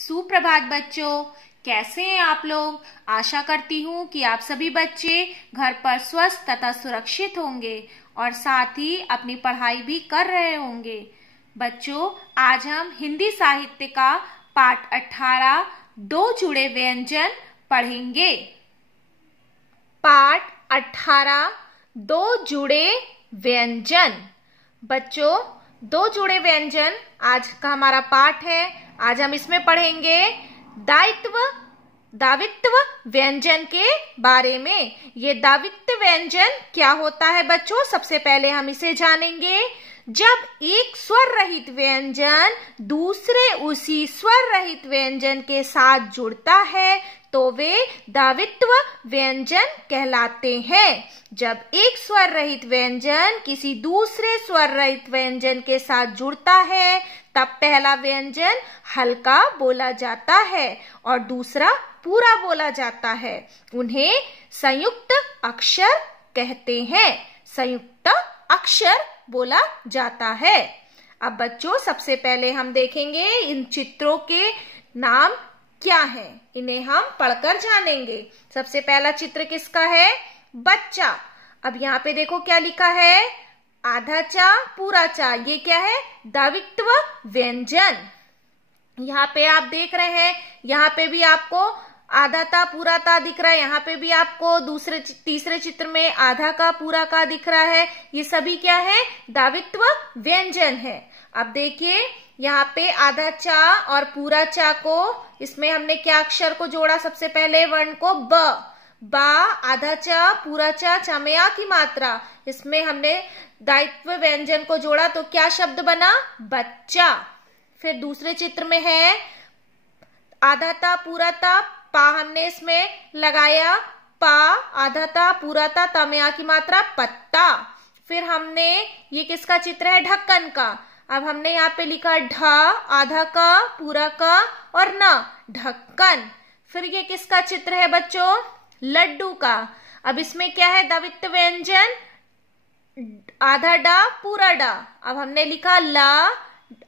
सुप्रभात बच्चों, कैसे हैं आप लोग। आशा करती हूँ कि आप सभी बच्चे घर पर स्वस्थ तथा सुरक्षित होंगे और साथ ही अपनी पढ़ाई भी कर रहे होंगे। बच्चों, आज हम हिंदी साहित्य का पाठ 18 दो जुड़े व्यंजन पढ़ेंगे। पाठ 18 दो जुड़े व्यंजन। बच्चों, दो जुड़े व्यंजन आज का हमारा पाठ है। आज हम इसमें पढ़ेंगे दावित्व व्यंजन के बारे में। ये दावित्व व्यंजन क्या होता है बच्चों, सबसे पहले हम इसे जानेंगे। जब एक स्वर रहित व्यंजन दूसरे उसी स्वर रहित व्यंजन के साथ जुड़ता है तो वे दावित्व व्यंजन कहलाते हैं। जब एक स्वर रहित व्यंजन किसी दूसरे स्वर रहित व्यंजन के साथ जुड़ता है तब पहला व्यंजन हल्का बोला जाता है और दूसरा पूरा बोला जाता है। उन्हें संयुक्त अक्षर कहते हैं। संयुक्त अक्षर बोला जाता है। अब बच्चों, सबसे पहले हम देखेंगे इन चित्रों के नाम क्या है, इन्हें हम पढ़कर जानेंगे। सबसे पहला चित्र किसका है? बच्चा। अब यहाँ पे देखो क्या लिखा है, आधा चा पूरा चा। ये क्या है? दावित्व व्यंजन। यहाँ पे आप देख रहे हैं, यहाँ पे भी आपको आधा ता पूरा ता दिख रहा है। यहाँ पे भी आपको तीसरे चित्र में आधा का पूरा का दिख रहा है। ये सभी क्या है? दावित्व व्यंजन है। अब देखिए यहाँ पे आधा चा और पूरा चा को, इसमें हमने क्या अक्षर को जोड़ा? सबसे पहले वर्ण को बा, आधा चा पूरा चा, चा में आ की मात्रा। इसमें हमने दावित्व व्यंजन को जोड़ा तो क्या शब्द बना? बच्चा। फिर दूसरे चित्र में है आधा ता पूरा ता, पा हमने इसमें लगाया, पा आधा ता पूरा ता में आ की मात्रा, पत्ता। फिर हमने, ये किसका चित्र है? ढक्कन का। अब हमने यहाँ पे लिखा ढा, आधा का पूरा का और न, ढक्कन। फिर ये किसका चित्र है बच्चों? लड्डू का। अब इसमें क्या है? दावित्व व्यंजन आधा डा पूरा डा। अब हमने लिखा ला,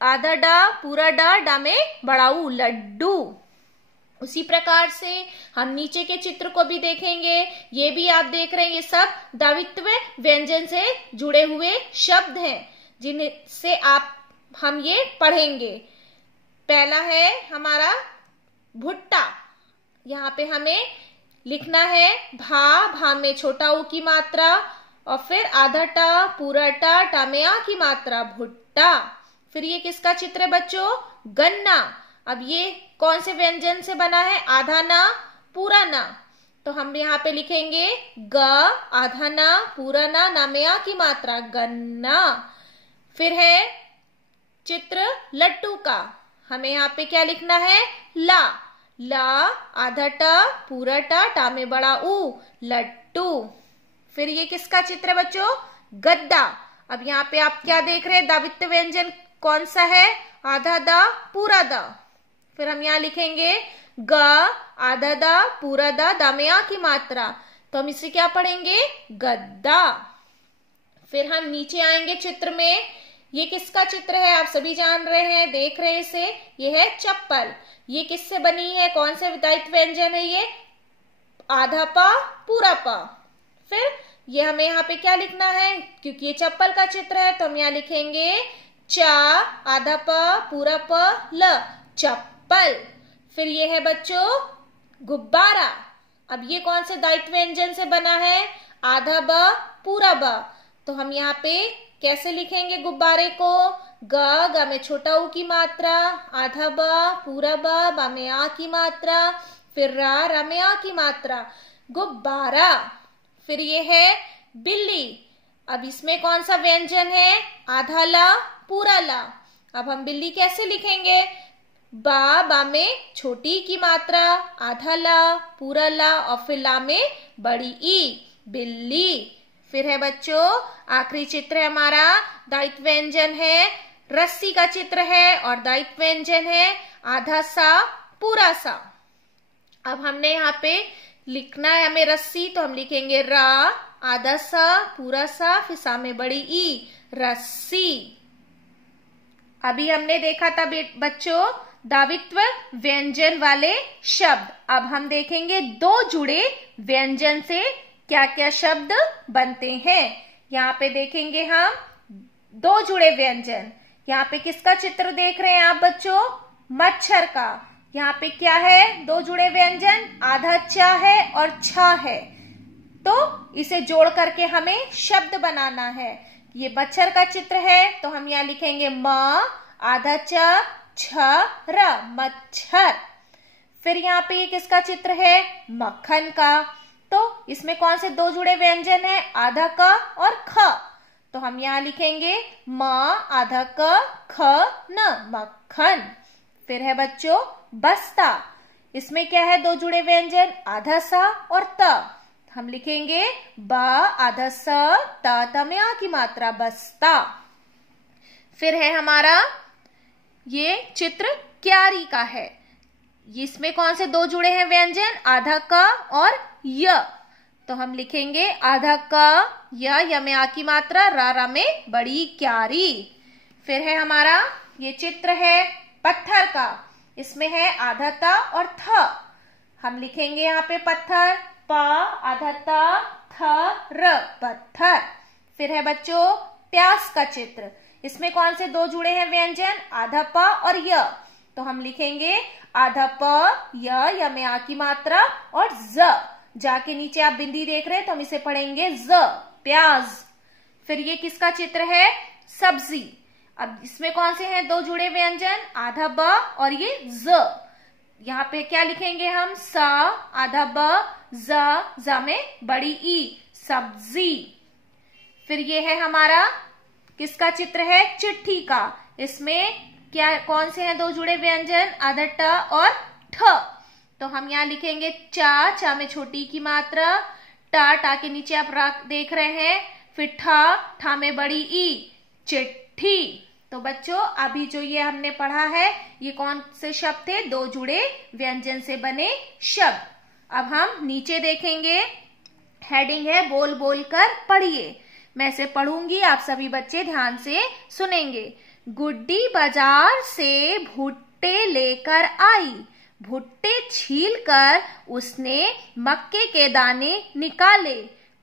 आधा डा पूरा डा में बड़ा ऊ, लड्डू। उसी प्रकार से हम नीचे के चित्र को भी देखेंगे। ये भी आप देख रहे हैं, ये सब दावित्व व्यंजन से जुड़े हुए शब्द हैं जिनसे हम ये पढ़ेंगे। पहला है हमारा भुट्टा। यहाँ पे हमें लिखना है भा में छोटा ऊ की मात्रा और फिर आधा टा पूरा टा में आ की मात्रा, भुट्टा। फिर ये किसका चित्र है बच्चों? गन्ना। अब ये कौन से व्यंजन से बना है? आधा ना पूरा ना। तो हम यहाँ पे लिखेंगे ग, आधा ना पूरा ना में आ की मात्रा, गन्ना। फिर है चित्र लट्टू का। हमें यहाँ पे क्या लिखना है? ला, आधा टा पूरा टा में बड़ा ऊ, लट्टू। फिर ये किसका चित्र है बच्चों? गद्दा। अब यहाँ पे आप क्या देख रहे हैं? दावित्व व्यंजन कौन सा है? आधा दा पूरा दा। फिर हम यहाँ लिखेंगे ग, आधा दा पूरा दा में आ की मात्रा। तो हम इसे क्या पढ़ेंगे? गद्दा। फिर हम नीचे आएंगे चित्र में। ये किसका चित्र है? आप सभी जान रहे हैं, देख रहे हैं इसे। ये है चप्पल। ये किससे बनी है? कौन से दावित्व व्यंजन है ये? आधा पा पूरा पा। फिर ये हमें यहाँ पे क्या लिखना है? क्योंकि ये चप्पल का चित्र है तो हम यहाँ लिखेंगे चा, आधा पा पूरा प, ल, चप्पल। फिर ये है बच्चों गुब्बारा। अब ये कौन से दावित्व व्यंजन से बना है? आधा ब पूरा ब। तो हम यहाँ पे कैसे लिखेंगे गुब्बारे को? ग में छोटा ऊ की मात्रा, आधा ब पूरा ब में आ की मात्रा, फिर रा में आ की मात्रा, गुब्बारा। फिर ये है बिल्ली। अब इसमें कौन सा व्यंजन है? आधा ला पूरा ला। अब हम बिल्ली कैसे लिखेंगे? बा में छोटी की मात्रा, आधा ला पूरा ला और फिर ला में बड़ी ई, बिल्ली। फिर है बच्चों आखिरी चित्र है हमारा, दावित्व व्यंजन है रस्सी का चित्र है और दावित्व व्यंजन है आधा सा पूरा सा। अब हमने यहाँ पे लिखना है हमें रस्सी, तो हम लिखेंगे रा, आधा सा पूरा सा, फिर सा में बड़ी ई, रस्सी। अभी हमने देखा था बच्चों दावित्व व्यंजन वाले शब्द। अब हम देखेंगे दो जुड़े व्यंजन से क्या क्या शब्द बनते हैं। यहाँ पे देखेंगे हम दो जुड़े व्यंजन। यहाँ पे किसका चित्र देख रहे हैं आप बच्चों? मच्छर का। यहाँ पे क्या है? दो जुड़े व्यंजन, आधा च है और छ है, तो इसे जोड़ करके हमें शब्द बनाना है। ये मच्छर का चित्र है तो हम यहाँ लिखेंगे म आधा च छ र, मच्छर। फिर यहाँ पे ये किसका चित्र है? मक्खन का। तो इसमें कौन से दो जुड़े व्यंजन है? आधा क और ख। तो हम यहाँ लिखेंगे म आधा क ख न, मक्खन। फिर है बच्चों बस्ता। इसमें क्या है? दो जुड़े व्यंजन, आधा सा और त। हम लिखेंगे ब आधा स त में आ की मात्रा, बस्ता। फिर है हमारा ये चित्र क्यारी का है। इसमें कौन से दो जुड़े हैं व्यंजन? आधा क और य। तो हम लिखेंगे आधा क य में आ की मात्रा, रा में बड़ी क्यारी। फिर है हमारा ये चित्र है पत्थर का। इसमें है आधा त और थ। हम लिखेंगे यहाँ पे पत्थर प आधा त थ र, पत्थर। फिर है बच्चों प्यास का चित्र। इसमें कौन से दो जुड़े हैं व्यंजन? आधा प और य। तो हम लिखेंगे आधा प य में आ की मात्रा और ज। जाके नीचे आप बिंदी देख रहे हैं तो हम इसे पढ़ेंगे ज, प्याज। फिर ये किसका चित्र है? सब्जी। अब इसमें कौन से हैं दो जुड़े व्यंजन? आधा ब और ये ज। यहाँ पे क्या लिखेंगे हम? स आधा ब ज में बड़ी ई, सब्जी। फिर ये है हमारा किसका चित्र है? चिट्ठी का। इसमें क्या कौन से हैं दो जुड़े व्यंजन? आधा ट और ठ। तो हम यहाँ लिखेंगे चा में छोटी की मात्रा, टा के नीचे आप देख रहे हैं, फिर ठा में बड़ी ई, चिट्ठी। तो बच्चों अभी जो ये हमने पढ़ा है ये कौन से शब्द थे? दो जुड़े व्यंजन से बने शब्द। अब हम नीचे देखेंगे, हेडिंग है बोल बोल कर पढ़िए। मैं इसे पढ़ूंगी, आप सभी बच्चे ध्यान से सुनेंगे। गुड्डी बाजार से भुट्टे लेकर आई, भुट्टे छीलकर उसने मक्के के दाने निकाले,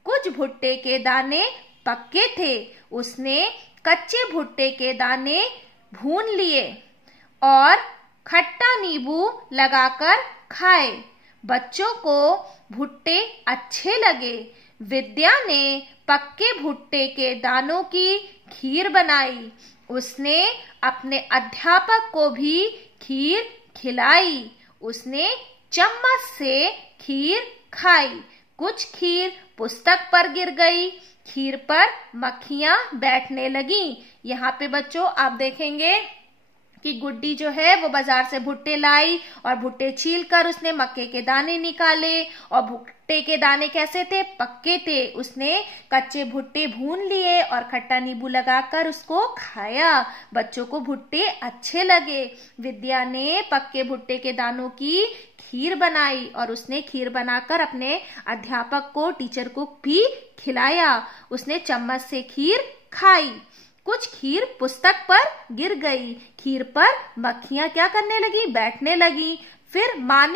कुछ भुट्टे के दाने पक्के थे, उसने कच्चे भुट्टे के दाने भून लिए और खट्टा नींबू लगाकर खाए। बच्चों को भुट्टे अच्छे लगे। विद्या ने पक्के भुट्टे के दानों की खीर बनाई। उसने अपने अध्यापक को भी खीर खिलाई। उसने चम्मच से खीर खाई। कुछ खीर पुस्तक पर गिर गई। खीर पर मक्खियां बैठने लगीं। यहाँ पे बच्चों आप देखेंगे कि गुड्डी जो है वो बाजार से भुट्टे लाई और भुट्टे छील कर उसने मक्के के दाने निकाले और भुट्टे के दाने कैसे थे? पक्के थे। उसने कच्चे भुट्टे भून लिए और खट्टा नींबू लगाकर उसको खाया। बच्चों को भुट्टे अच्छे लगे। विद्या ने पक्के भुट्टे के दानों की खीर बनाई और उसने खीर बनाकर अपने अध्यापक को, टीचर को भी खिलाया। उसने चम्मच से खीर खाई। कुछ खीर पुस्तक पर गिर गई। खीर पर मक्खियां क्या करने लगी? बैठने लगी। फिर माँ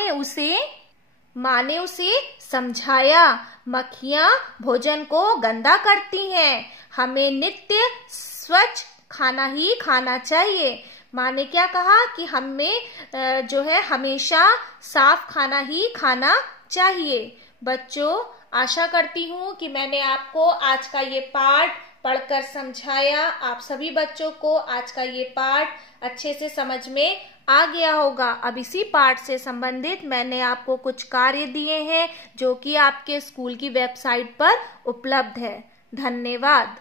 ने उसे समझाया, मक्खियां भोजन को गंदा करती हैं, हमें नित्य स्वच्छ खाना ही खाना चाहिए। माँ ने क्या कहा कि हमें जो है हमेशा साफ खाना ही खाना चाहिए। बच्चों आशा करती हूँ कि मैंने आपको आज का ये पाठ पढ़कर समझाया। आप सभी बच्चों को आज का ये पाठ अच्छे से समझ में आ गया होगा। अब इसी पाठ से संबंधित मैंने आपको कुछ कार्य दिए हैं जो कि आपके स्कूल की वेबसाइट पर उपलब्ध है। धन्यवाद।